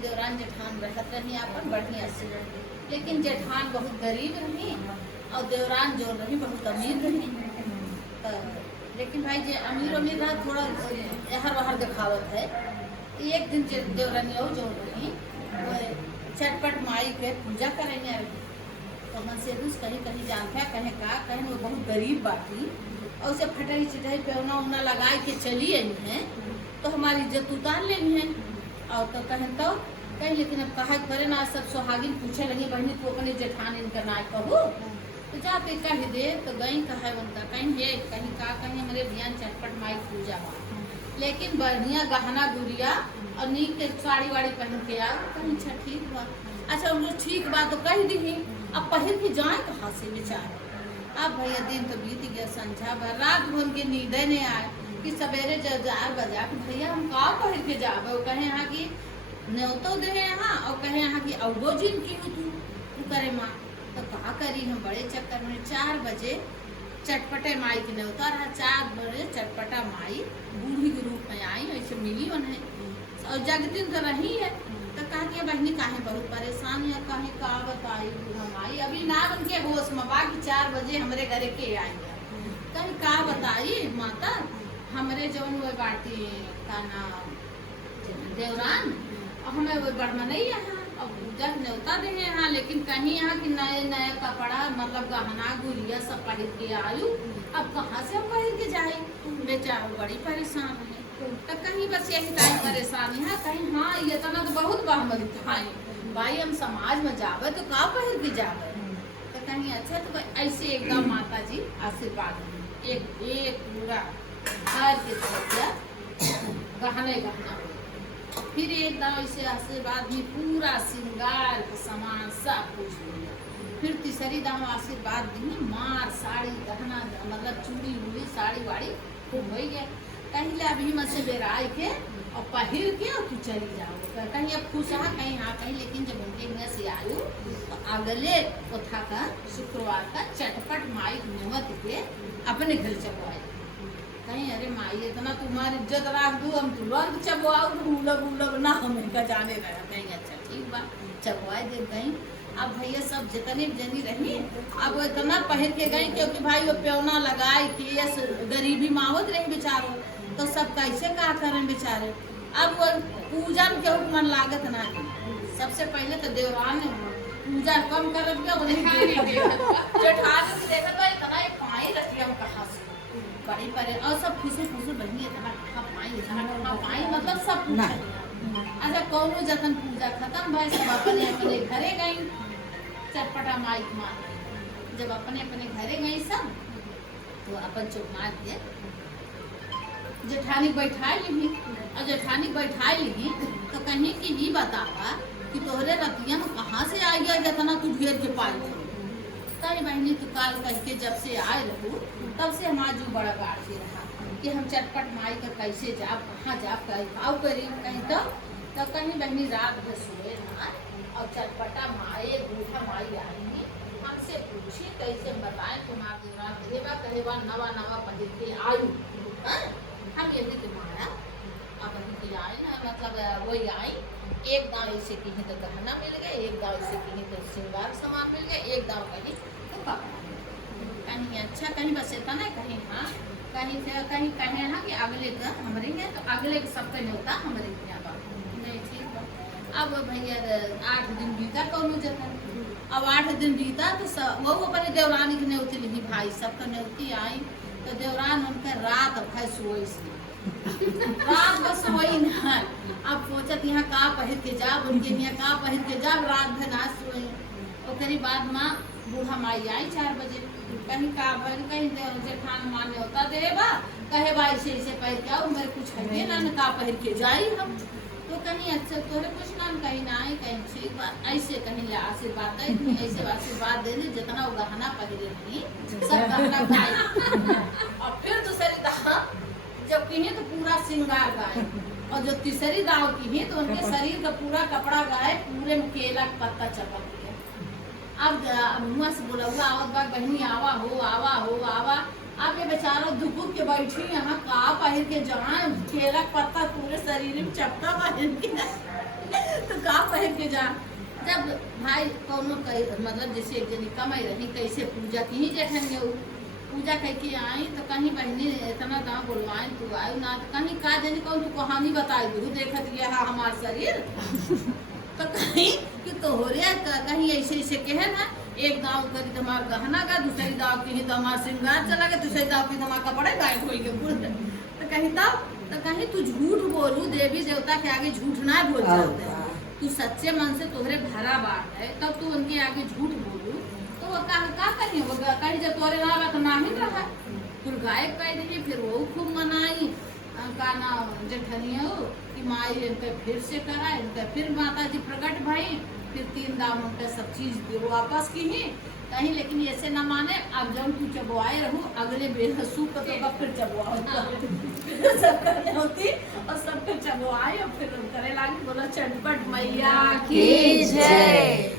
देवरान जेठान रहत रही आपन बढ़िया से, लेकिन जेठान बहुत गरीब रही और देवरान जो रही बहुत अमीर रही। लेकिन भाई जे अमीर अमीर रहा थोड़ा यहर वहर दिखावत है। एक दिन देवरानियों जो रही वो चटपट माई के पूजा करेंगे, तो मन से कहीं कहीं जानता कहीं का कहीं वो बहुत गरीब बाटी और उसे फटाई चिटाई पे उना लगा के चली आई हैं, तो हमारी इज्जत उतार लेनी है। और तो कहें तो कहीं लेकिन अब कहा करे ना, सब सुहागिन पूछे लगी बहनी को अपने जेठान इनका ना कहू, तो जाके कह दे तो गई कहे उनका कहीं है कहीं का कहीं हमारे ध्यान चटपट माई पूजा हुआ, लेकिन बढ़िया गहना गुड़िया और नीक साड़ी वाड़ी पहन के आओ। कहीं अच्छा ठीक बा, अच्छा उनको ठीक बात तो कह दी, अब पहन के जाए कहाँ से बेचारे। अब भैया दिन तो बीत गया, संझा भर रात भर के नींदे नहीं आए कि सवेरे जार बजा के भैया हम का पहन के जाबे, वो कहे यहाँ की न्योतो दे यहाँ और कहे यहाँ की अवगो जिन की तू करे माँ, तो कहा करी हम बड़े चक्कर में 4 बजे चटपटे माई की न्योता रहा, 4 बजे चटपटा माई बूढ़ी के रूप में आई, ऐसे मिली उन्हें और जगदिन तो रही है। तो कहा कि बहनी काहे बहुत परेशान है, कहीं का बताई हम आई अभी ना बन के होश मवा की 4 बजे हमारे घर के आई है, कहीं का बताई माता हमारे जवन वो बाटी का नाम देवरान और हमें वो बढ़ना नहीं यहाँ अब जब न्योता दे यहाँ, लेकिन कहीं यहाँ की नए नए कपड़ा मतलब गहना गुड़िया सब पहन के आयु, अब कहाँ से हम पहन के जाए, बेचारा बड़ी परेशान है। तो कहीं बस यही टाइम परेशानी है, कहीं हाँ ये तो ना तो बहुत बहमत खाए भाई हम समाज में जावे तो का पहन के जावे, तो कहीं अच्छा तो ऐसे एकदम माता जी आशीर्वाद एक एक पूरा घर के तरफ गहने गहना, फिर एकदम ऐसे आशीर्वाद में पूरा श्रृंगार का सामान सब कुछ लिया। फिर तीसरी दाम आशीर्वाद दी मार साड़ी गहना मतलब चूड़ी उड़ी साड़ी वाड़ी खूब हो गया, कहीं अभी मत से बेराय के और पहिर के और तू चली जाओ कहीं अब खुश है कहीं हाँ कहीं, लेकिन जब उनके यहाँ से आयु तो अगले उठा का शुक्रवार का चटपट माई निमत के अपने घर चलवाए, कहीं अरे माई इतना तुम्हारी इज्जत रख दू हम तुरंत चबवाओ उलग ना हमें का जाने रहा, कहीं अच्छा ठीक बा चबवाए दे गई। अब भैया सब जितने जनी रही अब वो इतना पहन के गई क्योंकि भाई वो प्योना लगाए कि गरीबी मावत रही बेचारो, तो सब कैसे का करें बेचारे। अब वो पूजा में केहू मन लागत ना, सबसे पहले तो देवरान ने पूजा कम करत गया जेठान ने देखत भाई इतना एक पाई रखी हम कहाँ से बड़ी परे और सब खुशी खुशी बनी इतना पाई मतलब सब पूछा। अच्छा कौनो जतन पूजा खत्म भाई सब अपने अपने घरे गई चटपटा माई मान, जब अपने अपने घरे गई सब तो अपन चुप मार के जेठानी बैठा ली और जेठानी बैठा ली तो कहीं कि ही बतावा कि तोहरे रतिया में कहाँ से आ गया जितना तू घेर के पाई, कहीं बहनी तू काल कह के जब से आए रहू तब से हमारा जो बड़ा बाढ़ रहा कि हम चटपट माई का कैसे जाब कहाँ जाब कहीं करी कहीं तो कहीं बहनी रात भर सोए ना और चटपटा माए बूढ़ा माई आएंगी हमसे पूछी कैसे बताएं तुम्हारा दीवार कहेबा कहेबा नवा नवा पहिर के आयु हम यही तुम्हारा अब की आए ना मतलब वही आई, एक दाव ऐसे की तो गहना मिल गए, एक दाव ऐसे की तो श्रृंगार सामान मिल गया, एक दाव कहीं तो कहीं अच्छा कहीं बस इतना कहीं हाँ कहीं से कहीं कहे हाँ कि अगले का हमारे हैं तो अगले का सबका न्योता हमारे यहाँ नहीं ठीक है। अब भैया 8 दिन बीता कौन जतन, अब 8 दिन बीता तो वो अपने देवरानी की न्योती लिखी भाई सबका न्योती आई, तो देवरान उनका रात भाई सोई रात बस सोई ना, अब सोचत यहाँ का पहन के जाब उनके यहाँ का पहन के जाब रात भर ना सोई। और बाद माँ बूढ़ा माई आई 4 बजे कहीं का भर कहीं जेठान मान होता देबा कहे भाई ऐसे पहन के आओ मेरे कुछ है ना का पहन के जाई हम, तो कहीं अच्छा तोरे कुछ नाम कहीं ना आई कहीं ठीक बात ऐसे कहीं ले आशीर्वाद ऐसे आशीर्वाद दे दे जितना वो गहना पहने थी सब गहना खाई और फिर दूसरी दाव जब की तो पूरा श्रृंगार गाय और जो तीसरी दाव की तो उनके शरीर का पूरा कपड़ा गाय पूरे में केला का पत्ता चपक गया। अब मुँह से बोला हुआ आवत बाग बहनी आवा हो अब ये बेचारा दुबुक के बैठी यहाँ का पहिर के जान केला के पत्ता पूरे शरीर में चपटा पहिर के तो का पहिर के जा। जब भाई कौनो मतलब जैसे एक जनी कमाई रही कैसे पूजा की ही जेठन पूजा कह के आई तो कहीं बहनी इतना दाम बोलवाए तू आयु ना तो कहीं का जनी कौन तू कहानी बताई दू देखत ये है हमार शरीर तो कहीं कि तोहरे कहीं ऐसे ऐसे कहे ना एक दाव करी तो हमार गहना का दूसरी दाव की तो हमार श्रृंगार चला गया दूसरी दाव की तो हमार कपड़े गायब हो गए तो कहीं तब तो कहीं तू झूठ बोलू देवी देवता के आगे झूठ ना बोल जाते तू सच्चे मन से तोहरे भरा बात है तब तू उनके आगे झूठ बोलू तो वो का कहीं वो कहीं जब तोरे ना तो ना ही रहा तू गायब कह रही फिर वो खूब मनाई का ना जेठनिया कि माई इनका फिर से करा इनका फिर माता जी प्रकट भाई फिर 3 दाम उनका सब चीज वापस की ही कहीं लेकिन ऐसे न माने अब जब तू चबुआए रहूं अगले बेहसू को तो फिर चबुआ सब करने होती और सबको चबुआए और फिर करे लागे बोला चटपट मैया की जय।